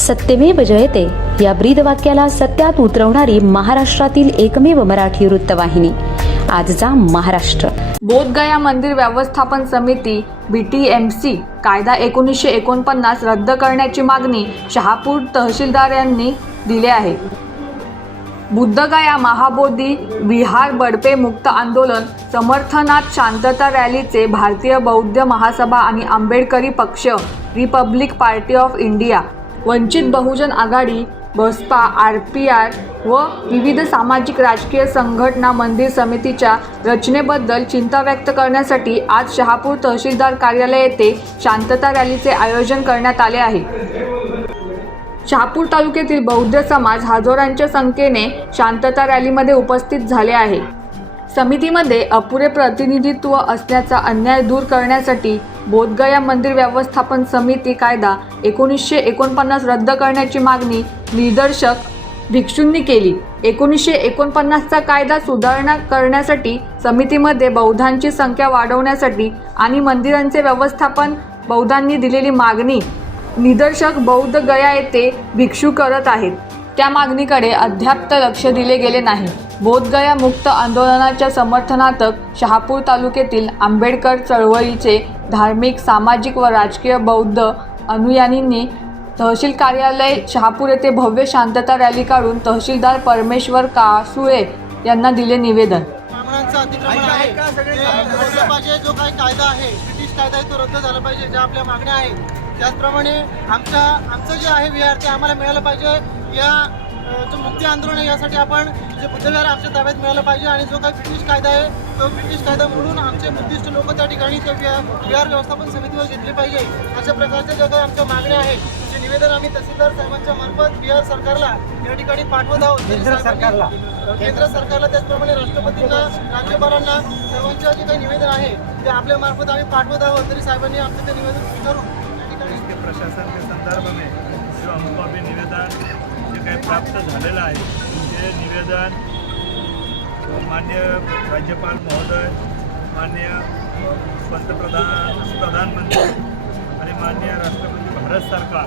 सत्यमेव जयते. या ब्रीद वाक्याला सत्यात उतरवणारी महाराष्ट्रातील एकमेव मराठी वृत्तवाहिनी. आजचा महाराष्ट्र. बोधगया मंदिर व्यवस्थापन समिती बी टी एम सी कायदा एकोणीसशे एकोणपन्नास रद्द करण्याची मागणी शहापूर तहसीलदार यांनी दिली आहे. बुद्धगया महाबोधी विहार बडपे मुक्त आंदोलन समर्थनात शांतता रॅलीचे भारतीय बौद्ध महासभा आणि आंबेडकरी पक्ष Republic party of India. Vanchit Bahujan Aghadi Baspa R P R व विविध सामाजिक राजकीय संघटना मंदिर समितीच्या रचनेबद्दल चिंता व्यक्त करण्यासाठी आज शहापूर तहसीलदार कार्यालय येथे शांतता रॅलीचे आयोजन करण्यात आले आहे. शहापूर तालुक्यातील बौद्ध समाज हजारांच्या संख्येने शांतता रॅलीमध्ये उपस्थित झाले आहे. समितीमध्ये अपुरे प्रतिनिधित्व असल्याचा अन्याय दूर करण्यासाठी बोधगया मंदिर व्यवस्थापन समिती कायदा एकोणीसशे एकोणपन्नास रद्द करण्याची मागणी निदर्शक भिक्षूंनी केली. एकोणीसशे एकोणपन्नासचा कायदा सुधारणा करण्यासाठी समितीमध्ये बौद्धांची संख्या वाढवण्यासाठी आणि मंदिरांचे व्यवस्थापन बौद्धांनी दिलेली मागणी निदर्शक बौद्ध गया येथे भिक्षू करत आहेत. त्या मागणीकडे अद्याप लक्ष दिले गेले नाही. बोधगया मुक्त आंदोलनाच्या समर्थनार्थ शहापूर तालुक्यातील आंबेडकर चळवळीचे धार्मिक सामाजिक व राजकीय बौद्ध अनुयायींनी तहसील कार्यालय शहापूर येथे भव्य शांतता रॅली काढून तहसीलदार परमेश्वर कासुळे यांना दिले निवेदन. जो काही कायदा आहे ब्रिटिश कायदा आहे तो रद्द झाला पाहिजे ज्या आपल्या मागण्या आहेत. त्याचप्रमाणे आमच्या आमचं जे आहे विहार ते आम्हाला मिळालं पाहिजे. या जो मुक्ती आंदोलन आहे यासाठी आपण जे बुद्धविहार आमच्या ताब्यात मिळालं पाहिजे आणि जो काही ब्रिटिश कायदा आहे तो ब्रिटिश कायदा मोडून आमचे बुद्धिस्ट लोक त्या ठिकाणी ते विहार विहार व्यवस्थापन समितीवर घेतले पाहिजे. अशा प्रकारच्या ज्या काही आमच्या मागण्या आहेत जे निवेदन आम्ही तहसीलदार साहेबांच्या मार्फत बिहार सरकारला या ठिकाणी पाठवत आहोत. केंद्र सरकारला. केंद्र सरकारला त्याचप्रमाणे राष्ट्रपतींना राज्यपालांना सर्वांच्या जे काही निवेदन आहे ते आपल्या मार्फत आम्ही पाठवत आहोत. तरी साहेबांनी आमचं ते निवेदन स्वीकारून प्राप्त झालेलं आहे. ते निवेदन मान्य राज्यपाल महोदय मान्य पंतप्रधान प्रधानमंत्री आणि मान्य राष्ट्रपती भारत सरकार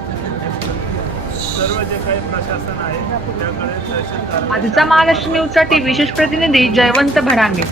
सर्व जे काही प्रशासन आहे त्याकडे आजचा महाराष्ट्र न्यूजसाठी विशेष प्रतिनिधी जयवंत भडांगे.